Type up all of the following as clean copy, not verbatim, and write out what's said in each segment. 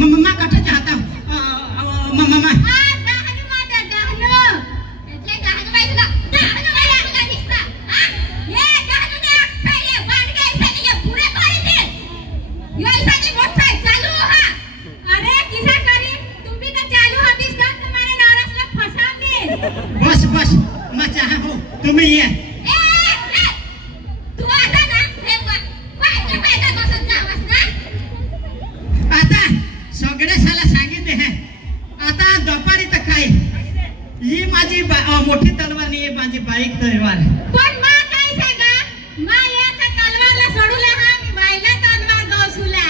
मम्मा कटा चाहता मम्मा बस बस मैं चाहा हूँ तुम्हें ये आता सगळे साला सांगितले हैं आता दुपारी तक काय ही माझी मोठी तलवार नाही माझी बाईक तलवार पण मा काय सांगा मा एका तलवारला सोडूला हा मी बाईला तलवार गवसुला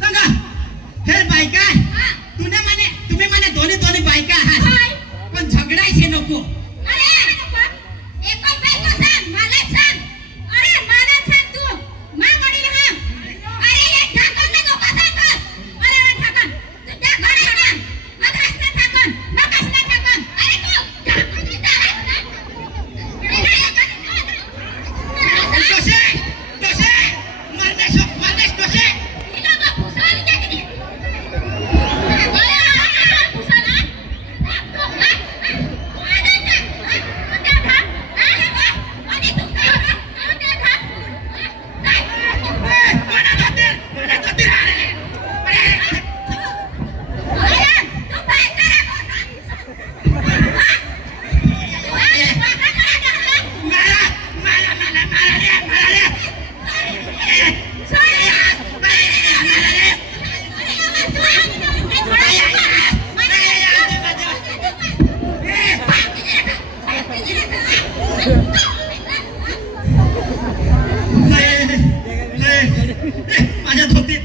कंगा हे बायका तुम्ही माने दोन्ही बायका आहात पण झगडायचे नको अरे एक बायको सांग मला सांग अरे मला सांग तू मा वडील हा अरे हे ढाकण नको सांग अरे ढाकण तू ढाकण आहे ना मगासना ढाकण मगासना ढाकण अरे तू ढाकण दोषे मरने दोषे इला का फुसाल दे माझ्या धोतीत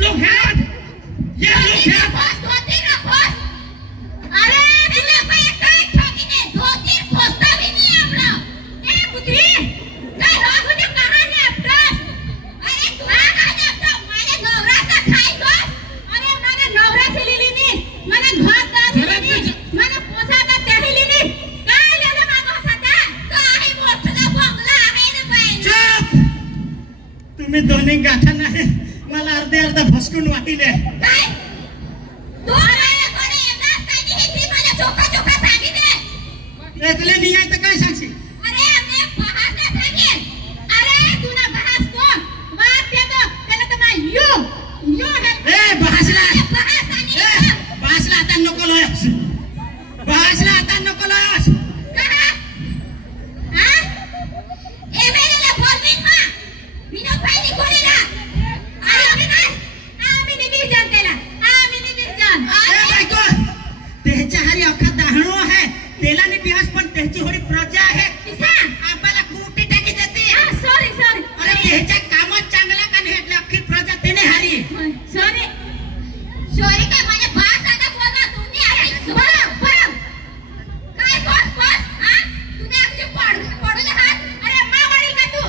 लोक अरे तुला काय ठोकीने धोती खोस्तावी नाही आपला ए पुत्री काय हो तुझे कहाणी आपटास अरे तू काय आपटा माझ्या नवराचा खाय गो अरे माझ्या नवराची लिली नी मला घर दाखवली नी मला पोसादा त्याहिली नी काय झालं माझा साता काय मोठा बंगला आहे ना बाई चुप तुम्ही दोन्ही गाठा नाही मला अर्धा भसकून वाटिले काय तू अरे कोणी एकदाच काय ही मला चोखा सांगितले एकले नाही आहे तर काय सांगशील अरे आम्ही बहासला सांगेन अरे तुला बहास को बात दे दो त्याला तर मैं यू है ए बहासला बहास आणि बहासला आता नको लोयस बहासला आता नको लोयस कहा हां ए मेरेला बोलवीन मा विनो पाहिली कोणीला अरे अविनाश आम्ही निबी जानतेला आम्ही निबी जान ए बायको त्याच्या हारी अख्खा दाहणो आहे तेला ने बिहास पण त्याची होडी प्रजा आहे किसा आपल्याला कुटी टाकी देते सॉरी अरे त्याच्या कामात चांगला का नाही એટલે अख्खी प्रजा तेने हारी सॉरी काय माझ्या बास आता बोलला तुम्ही आहे बरं काय बॉस हां तुने अगदी पडू दे हात अरे मा वडील का तू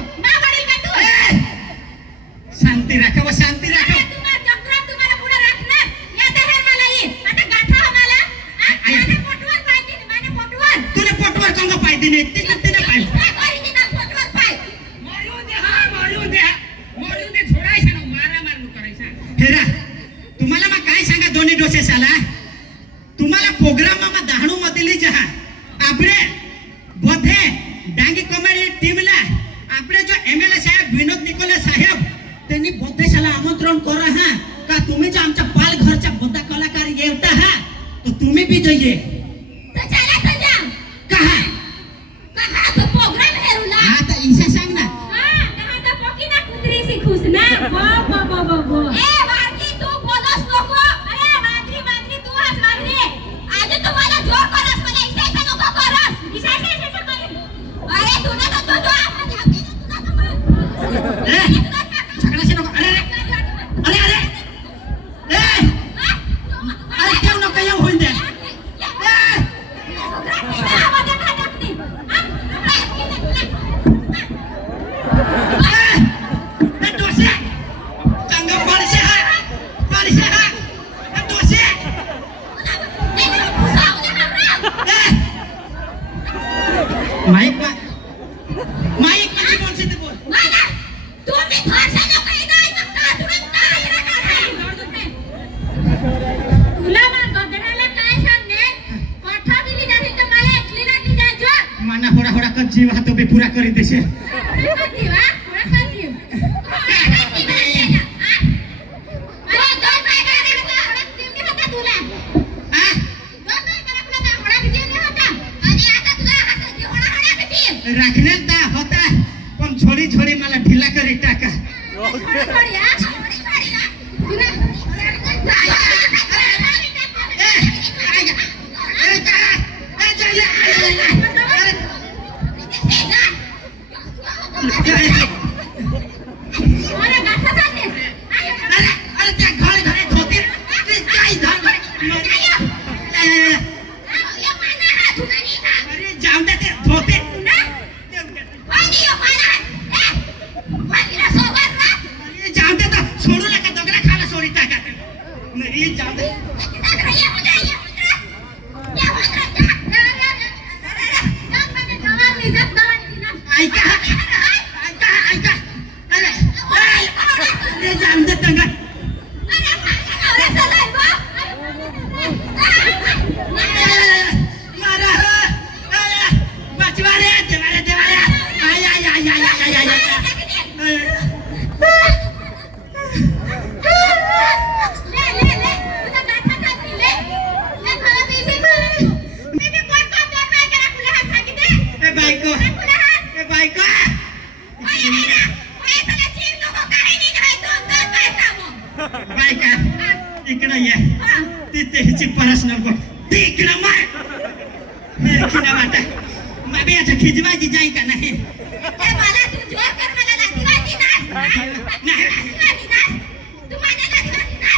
शांती राखा अरे तुम्हाला चक्रा तुम्हाला पुढे राखणार या दहेर मला ये आता गाठा आम्हाला माझ्या पोटवर पाहिजे माझ्या पोटवर तुने पोटवर कंग पाहिजे नाही ते पाहिजे काय करी तिना पोटवर पाय मारू दे थोडासा ना मार करायचा हेरा तुम्हाला मग काय सांगा दोन्ही डोसे साला तुम्हाला प्रोग्राम मा दाहणू मधली जहा आपले बोधे डांगी कॉमेडी टीमला आपले जो एमएलए साहेब विनोद निकोले साहेब त्यांनी बोधेशाला आमंत्रण करा हा का तुम्ही जो आमच्या पाल घरच्या बोधा कलाकार येवता हा तो तुम्ही भी जाइए तो चला कहा तो प्रोग्राम हेरुला हां तर ईशा सांग ना हां कहा तो पोकीना कुत्री सी खुश ना बो ए वारकी तू बोलस नको अरे वांद्री तू हास वांद्री आज तुम्हाला जो करस मला इसे नको करस इसे अरे तुला तो आपण हक्की तुला ए झगडा से नको अरे अरे क्यों नको येऊ होईन दे माईक माझी बोलते ते बोल. मला तुम्ही थोडसा नको काय बघता तुरंत काय तुला मग बघण्याला काय सांगणे कोठा बिली जाते तर मला एकलीला नाही जायचं. माना होडा होडा कर जीव हातो बे पूरा करी देशे. राखण्यात दा होता पण छोडी छोडी मला ढिला करी टाका. इकडे ये तिथे हिची परस नको तिकडे मार खिना वाटा माबे आता खिजवायची जाई का नाही मला तू जोर कर मला लादीवाची ना नाही तू माझ्या लादीवाची ना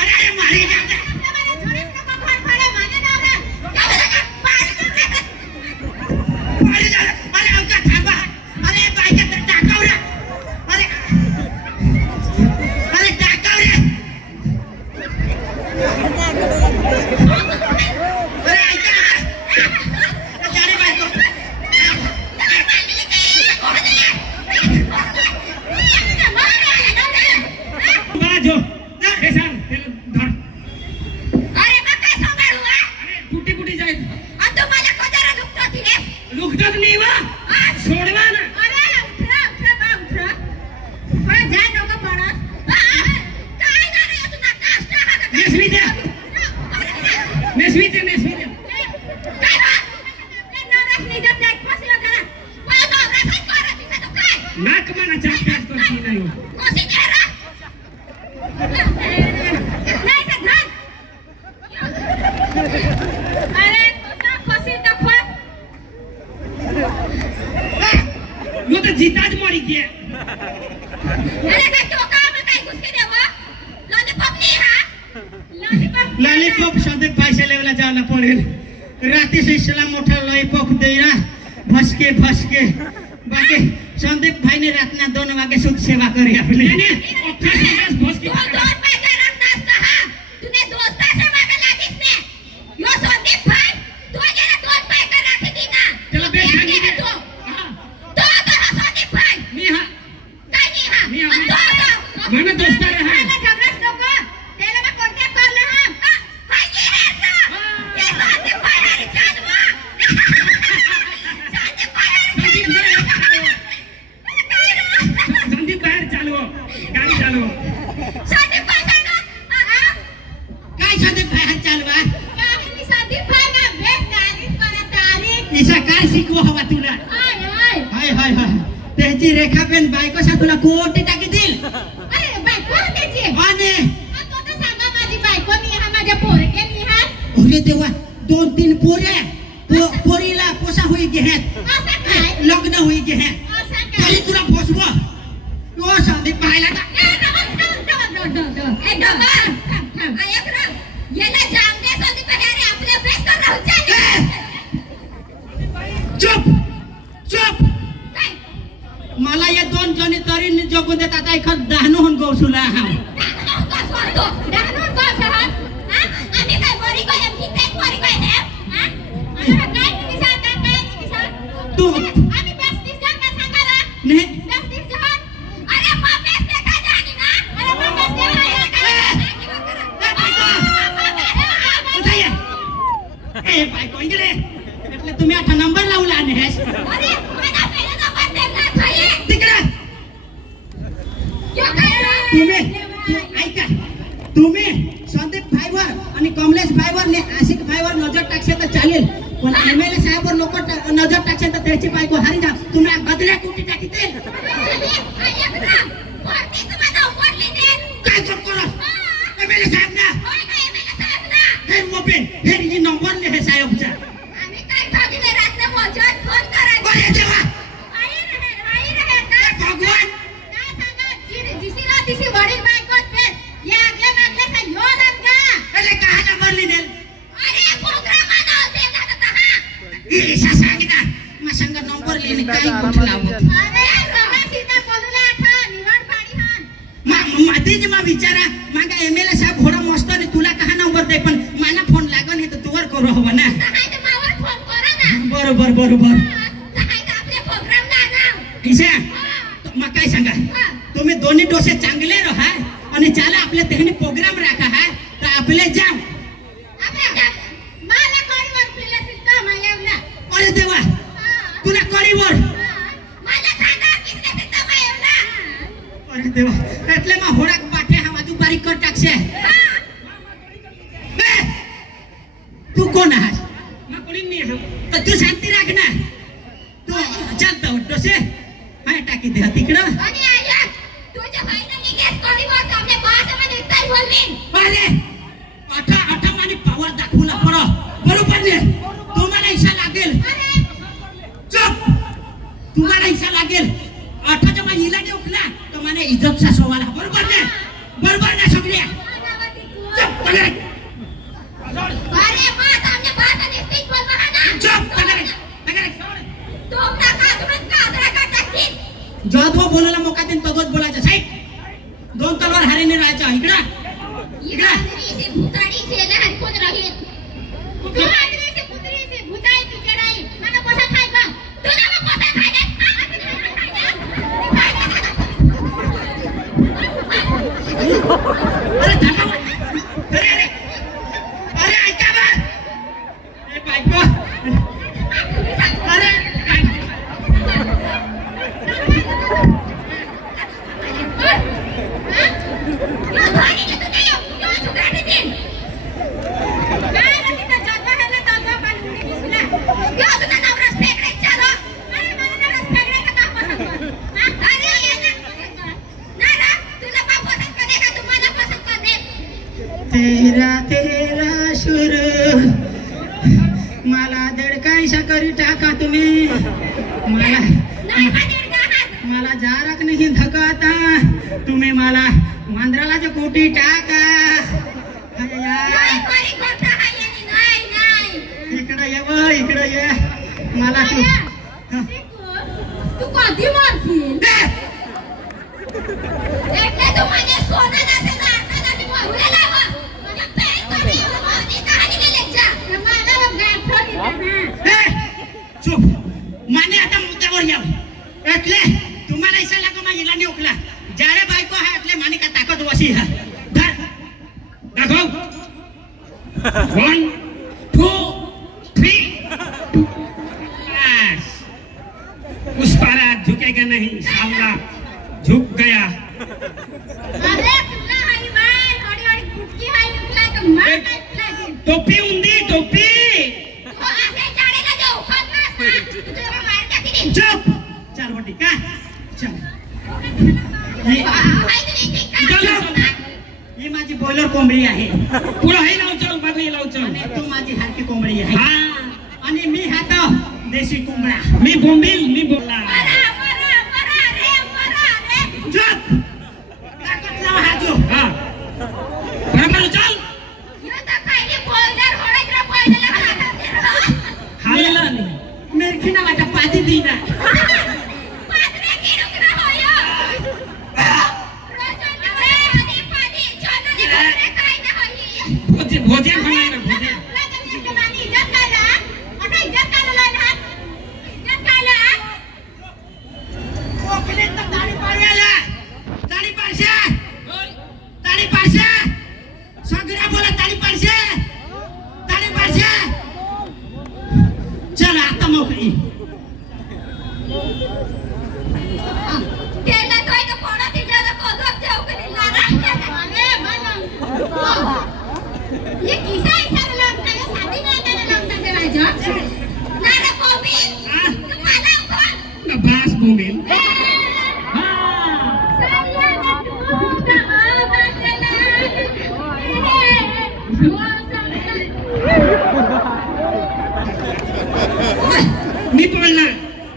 अरे मारी जा मला थोडीच नको फोन फाडे माने ना मारी जा अरे अवका थांबा अरे बायका तर टाकाव रे अरे टाकाव रे अरे ऐका जारे बायको बाजो हे सांग धर अरे मग काय सांभाळू अरे कुठे कुठे जाईल आणि तू माझ्या कोजारा दुखतो ती रे लुकतात नाही वा सोडवा ना अरे उठरा पण जा नको पडत काय झालं तुझा काष्ट हा का नेसवी द्या नेसवी द्या काय बा ते नवरास निघत नाही फसला जरा मला नवरास काय करत दिसतो काय नाक मना चापकाच करती नाही कोसी चेहरा नाही तर धन अरे तुझा कोसी का फळ वो तो जीताज मरी गया अरे काय टोका में काय घुस के देवा लॉलीपॉप नहीं हा लॉलीपॉप लॉलीपॉप संदीप भाई से लेवला जाना पड़ेल राती से इस्लाम मोठा लॉलीपॉप देना भसके बाकी संदीप भाई ने रातना 2 वागे सुख सेवा करी आपली ने 28 भसके तू 2 पैसे रखतास कहा तूने दोस्ता से मागे लागीस ने यो संदीप भाई तू जरा 2 पैसे रख दीना चलो बेच तो कहा संदीप भाई मी हा काय नहीं हा मी हा तो मैंने दोस्ता रहा मला झगड़ाच नको त्याला मैं कांटेक्ट कर ले हां भाई की है सा ये संदीप भाई हरी चालवा संदीप भाई संदीप बाहेर चालव गाडी चालव संदीप भाई सांगा हां काय संदीप बाहेर चालवा काही संदीप भाई ना बेस तारीफ करा तारीफ निशा काय शिकवा हवा तुला हाय हाय त्याची रेखा पेन बायको सा तुला कोटी टाकी देईल अरे बायको त्याची आणि तो तर सांगा माझी बायको नाही हा माझ्या पोरगे नाही हा अरे देवा 2-3 पोरे पोरीला पोसा होई गेहेत असं काय लग्न होई गेहेत असं काय तरी तुला फसवा यो संदीप पाहिला का ए डबा ऐक रे याला जाम दे संदीप भाई अरे आपले अभ्यास कर राहू चाहिए चुप काय मला या 2 जणी तरी जगून देतात ऐकत दहनो होऊन गौसुला हा डानून बस हा आम्ही काय बरी काय आमची काय बरी काय है हा काय निसा तू ए बायको इकडे એટલે तुम्ही आता नंबर लावला आहेस अरे माझा पहिला नंबर देणार खाली तिकडे क्या करणार तुम्ही ऐका तुम्ही संदीप भाईवर आणि कमलेश भाईवर ने आशिक भाईवर नजर टाकशे तर चालेल पण एमएलए साहेबवर लोक नजर टाकशे तर त्याची बायको हारी जा तुम्ही गदड्या कुठे टाकीते काय करो एमएलए साहेब ना हे मोबाईल हे ही नंबर ले हे साहेबचा आम्ही काय ठोकीने रात्री मोजात फोन करायचा अरे देवा आई रहे ना भगवान काय सांगा जिसीला तिसी वडील बायको पे या आगल्या मागल्या का योन का એટલે कहा नंबर लिहिल अरे प्रोग्राम आला होते ना तहा ईशा सांगितला मग संग नंबर लिहिली काय गोष्ट लावत अरे सगळा सीधा बोलूला आठा निवड पाडी हान मातीज मा विचारा मागा एमएलए साहेब घोडा मस्त आणि तुला कहा नंबर दे पण माना फोन लागन हे तर तुवर करू हवा ना तहाय तर मावर फोन करा ना बरोबर बरोबर तहाय तर आपले प्रोग्राम लाना ईशा मग काय सांगा तुम्ही दोन्ही डोसे चांगले रहा आणि चाला आपले तेहनी प्रोग्राम राखा है तर आपले जाम आपल्या मला कळवर फिरला सिस्टम मायावला अरे देवा तुला कळीवर मला खाना किसने सिस्टम मायावला अरे देवा એટલે માં હોડાક પાઠે હા બાજુ બારીક કર ટાકશે ए तू कोण आहेस मैं कोणी नाही आहे तर तू शांती राख ना तू चालता डोसे हाय टाकी दे तिकडं आणि आया तुझ्या फायनली गॅस कळीवर आपल्या भाषेमध्ये काय बोलली अरे अठा अठा माने पावर दाखवला पडो बरोबर ने तुम्हाला इशा लागेल चुप तुम्हाला इशा लागेल अठाच्या मा हिला ने उठला तर माने इज्जतचा सवाल बरोबर ने सगळे चुप तगडे अरे बात आपल्या भाषेमध्ये स्पीच बोलवा ना चुप तगडे तुमना का तुमन का आदरा का टाकी जो बोलायला मोका देन तोच बोलायचं साईड दोन तलवार हारीने राहायचं इकडं इकडे से भूताड़ी से लहर खुद रही तू आदरी से पुत्री से भूताई की चढ़ाई माने पोसा खाएगा तू ना पोसा खाएगा अरे थांबा अरे ऐका बा ए बायको अरे तेरा तेरा सुर मला दडकायशा करी टाका तुम्ही मला जारक नाही धकाता तुम्ही मला मांजराला जे कोटी टाका इकडे ये मला तू कधी मारशील એટલે તો મને સોના નાસે નાખતા નથી મરુલે લાવા મને પેન કરી મને કહાની ને લેજા તમારા ગાંઠો દીધા चुप माने आता मुद्द्यावर याव એટલે तुम्हाला ऐसा लागो मा हिला ने उकला जारे बायको आहे એટલે माने का ताकद वशी है धर दाखव 1 2 3 बस उस पारा झुकेगा नहीं साला झुक गया अरे तुला हाई बाय थोडी थोडी फुटकी हाई निकला तर मार टाकला टोपी उंदी टोपी तो असे जाडेला जाऊ खतना तुला मार टाकी दे चुप चार वटी का चल हाई तुली चलो ही माझी बॉयलर कोंबडी आहे पुढे हे लाव चल मागे लाव चल आणि तू माझी हारकी कोंबडी आहे हां आणि मी हातो देशी कोंबडा मी बोंबील मी बोलला चुप ताकद लाव हाजो हां बरोबर चल यो तर कायले बोलदार होडे रे बोलला हालेला नाही मेरखीना वाटा पादी दीना पादरे किडुकरा होयो रोजन रे आधी पादी छोटनी रे काय ना होई भोजन होणार ना भोजन लगन एक मानी इज्जत काला आता इज्जत काला ना इज्जत काला ओकले तर ताळी पाडला ताळी पाडशे सगळ्या बोला ताळी पाडशे नाही केला तोय का पोडा तिला कोजो जाऊ करी ये किसा ऐसा लगता है शादी में आने लगता है राजा ना रे कोबी तुम्हारा कौन ना बास बोमेल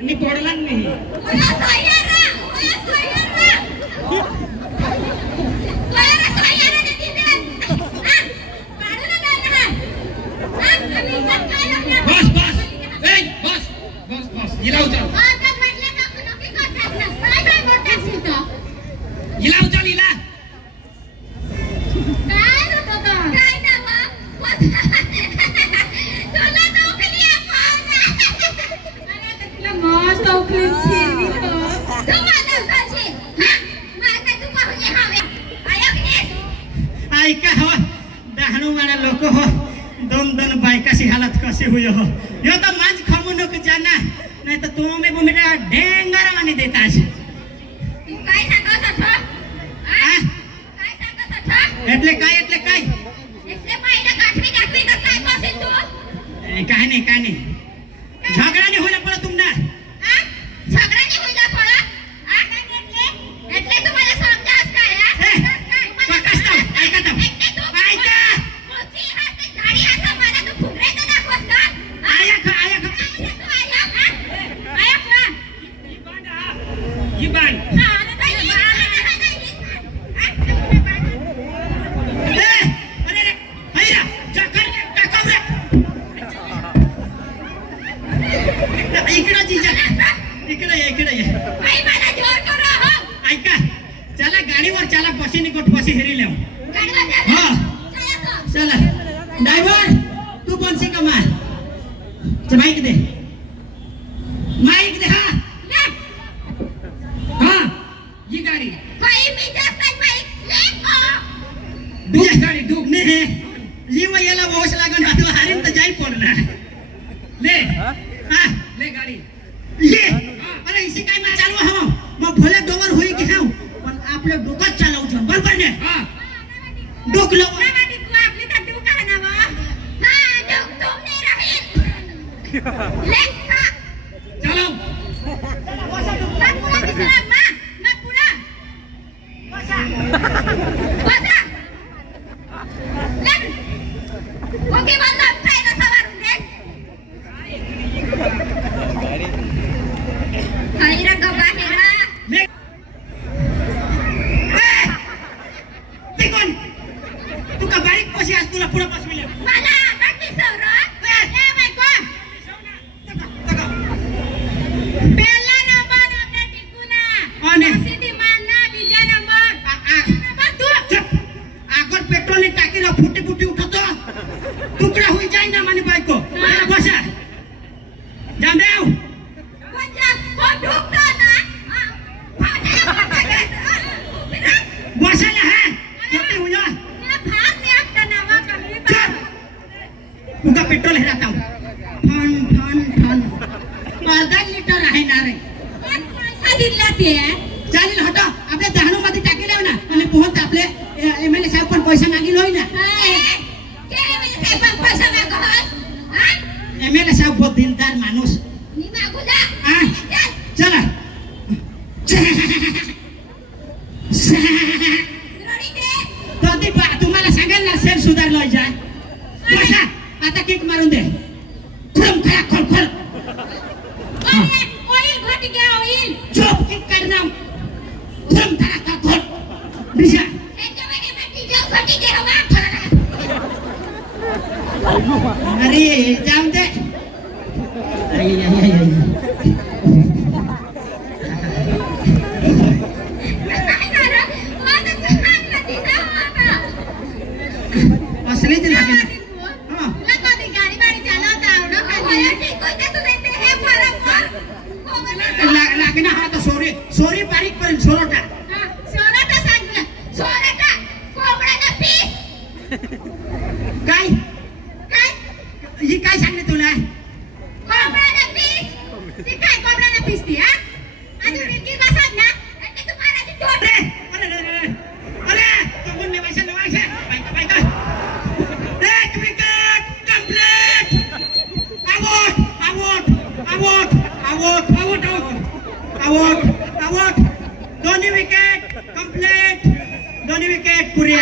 नी पडला नाही बस बस ए बस बस बस हिला उचल हिला उचल हिला ऐका हो डहाणू वाला लोक हो दोन बायकाशी हालत कशी हुई हो यो तो मांज खमू नको जाना नाही तर तू मे मेरा ढेंगारा माने देतास એટલે काय काय नाही झगडा नाही होईल पण तुमना काय ही काय सांगले तुला कोंबड्याला पीस out out out out out out out दोन्ही विकेट कंप्लीट दोन्ही विकेट पुरे